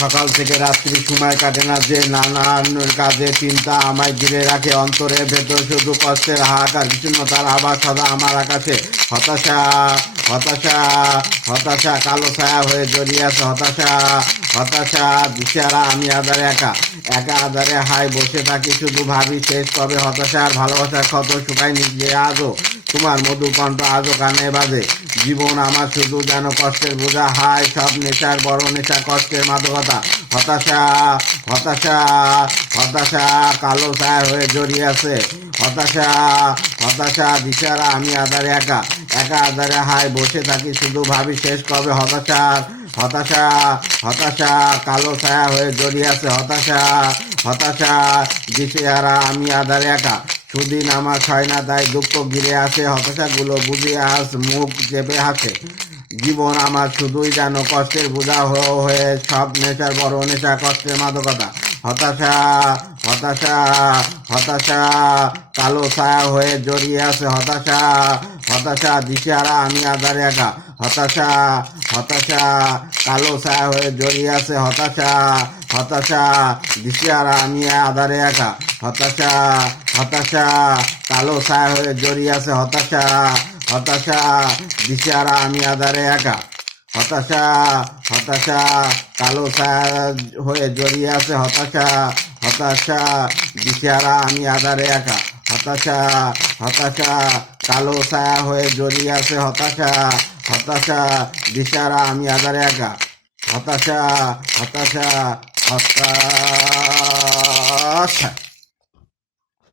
সকাল থেকে রাত্রি সময় কাটে না যে নানান কাজে চিন্তা আমায় ঘিরে রাখে অন্তরের ভেতর শুধু কষ্টের হাহাকার বিষণ্ণতার আবার সদা আমার আকাশে হতাশা হতাশা হতাশা কালো ছায়া হয়ে জড়িয়ে আছে হতাশা হতাশা দিশেহারা আমি আধারে একা একা আধারে হাই বসে থাকি শুধু ভাবি শেষ কবে হতাশার ভালোবাসার ক্ষত শুকায়নি যে আজও তোমার মধু কণ্ঠ আজও কানে বাজে জীবন আমার শুধু যেন কষ্টের বোঝা হায় সব নেশার বড় নেশা কষ্টের মাদকতা হতাশা হতাশা হতাশা কালো ছায়া হয়ে জড়িয়ে আছে হতাশা হতাশা দিশারা আমি আধারে একা একা আধারে হায় বসে থাকি শুধু ভাবি শেষ কবে হতাশার হতাশা হতাশা কালো ছায়া হয়ে জড়িয়ে আছে হতাশা হতাশা দিশেহারা আমি আধারে একা সুদিন আমার হয় না তাই দুঃখ ঘিরে আসে হতাশাগুলো বুঝে আস মুখ চেপে হাসে জীবন আমার শুধুই যেন কষ্টের বোঝা হয়ে সব নেশার বড় নেশা কষ্টের মাদকতা হতাশা হতাশা হতাশা কালো ছায়া হয়ে জড়িয়ে আছে হতাশা হতাশা দিশেহারা আমি আধারে একা হতাশা হতাশা কালো ছায়া হয়ে জড়িয়ে আছে হতাশা হতাশা দিশেহারা আমি আধারে একা হতাশা হতাশা কালো ছায়া হয়ে জড়িয়ে আছে হতাশা হতাশা দিশেহারা আমি আধারে একা হতাশা হতাশা কালো ছায়া হয়ে জড়িয়ে আছে হতাশা হতাশা দিশেহারা আমি আধারে একা হতাশা হতাশা কালো ছায়া হয়ে জড়িয়ে আছে হতাশা হতাশা দিশেহারা আমি আধারে একা হতাশা হতাশা হতাশা